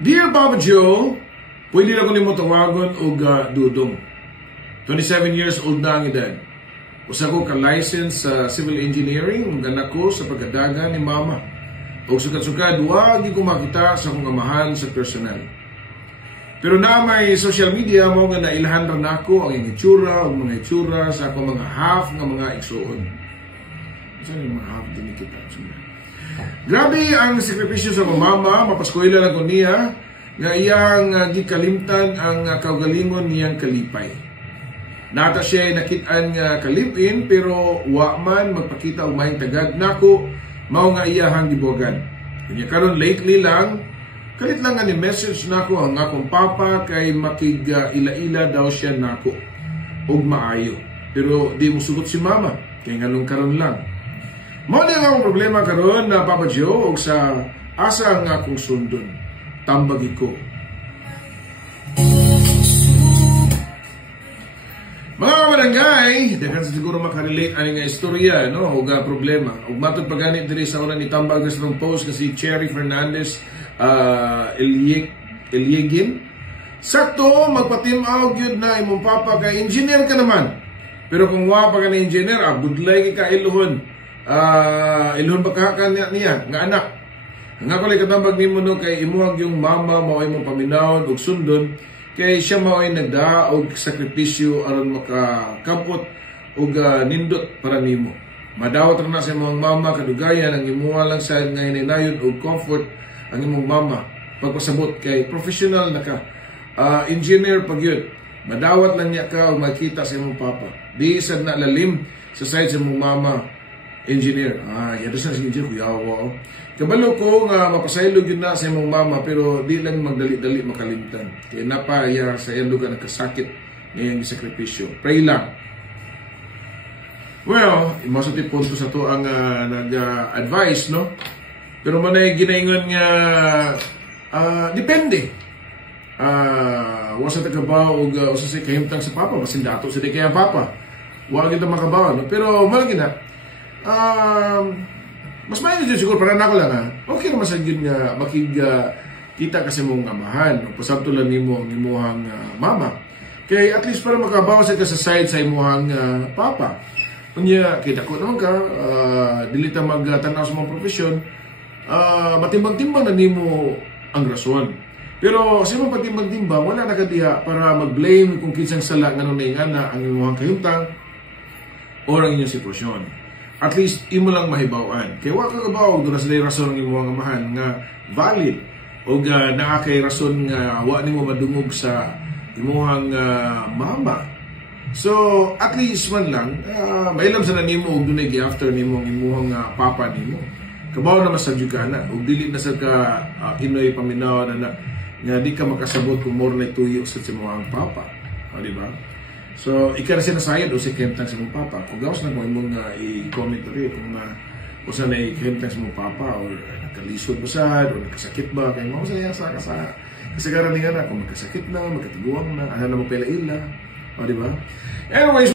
Dear Papa Joe, pwede na ko nimo tawagon og Dudong. 27 years old na ang edad. Usa ko ka-license sa civil engineering, ang anak ko sa pagkadaga ni mama. O sukat-sukat, wag ko makita sa akong amahan sa personal. Pero na may social media mo nga nailhan rin ako ang itsura o mga itsura sa akong mga half nga mga igsuon. Saan yung mga half din kita? Grabe ang sakripisyo sa mama, mapaskwela lang ko niya, nga iyang gikalimtan ang kaugalingon niyang kalipay. Nata siya nakitaan nga kalipin, pero wa man magpakita og maayong tagad nako, mao nga iyahang gibuwagan. Kanya karon lately lang, kalit lang nga ni message nako ang akong papa kay makig ila-ila daw siya nako og maayo. Pero di mo sugot si mama, kay ngalong karon lang. Mao na ang problema karon na Papa Joe og sa asa nga akong sundon. Tambagi ko. Mga kabarangay, dagan siguro makarelate ani nga istorya no og problema. Ug matod pagani diri sa una ni tambag sa post kasi Cherry Fernandez Eliegin. Sakto magpatimaw gyud na imong papa kay engineer ka naman. Pero kung wa pa ka na engineer, budlay ka iluhon. Iluhon pa ka niya nga anak. Nga ko lang katambag ni mo no kay imuhag yung mama mao imong paminawon og sundon kay siya mao ay nagdaa og sakripisyo aron makakabot og nindot para nimo. Madawat ra na sa imong mama kadugayan ang imuha lang sa nga hininayon og comfort ang imong mama pagpasabot kay professional na ka. Engineer pag yun. Madawat lang niya ka og makita sa imong papa. Di sad na lalim sa side sa imong mama. Engineer. Yado sa engineer, kuyawa. Kabalo ko nga mapasaylog yun na sa imong mama pero di lang magdali-dali makalimtan. Kaya napaya sa iyang lugar nagkasakit ngayong sakripisyo. Pray lang. Well, masati punto sa to ang nag-advise, no? Pero manay ginaingon nga depende. Wasa tagabaw o usa sa kahimtang sa papa, basin dato sa di kaya papa. Wala kita makabaw, no? Pero malagi na, mas maayos din siguro para nako lang okay naman sa yun nga makikita kasi mong amahan o pasabtulan nimo ang imuhang mama kay at least para makabawas ka sa side sa imuhang papa kunya kita ko naman ka dilita magtanaw sa mga profesyon matimbang-timbang na nimo ang rason pero sa imong patimbang-timbang wala na kadiha para mag-blame kung kinsang sala nga nung naingana ang imuhang kahimtang o ang inyong sitwasyon. At least, imo lang mahibawaan. Kaya wala kagabaw, doon na sila yung rason ng imong amahan nga valid. O nakakay rason nga wala nimo madungog sa imuhang mama. So, at least man lang, mailam sa nanimo o doon na after nimo ang imuhang papa nimo. Kabaw na masadyo ka na. O dili na sa ka inoy paminaw na nga di ka makasabot kung more na tuyo sa imuhang papa. O, diba? So, ika na sinasayad o si kemtang sa mong papa. Kung gawas na kung imong i-comment rin kung kung saan ay kemtang sa mong papa o nakalisod ba sad o nakasakit ba kaya mo sa kasagaran nga na kung magkasakit na, magkatiguang na, ano na mo pala ila. O, diba? Anyways,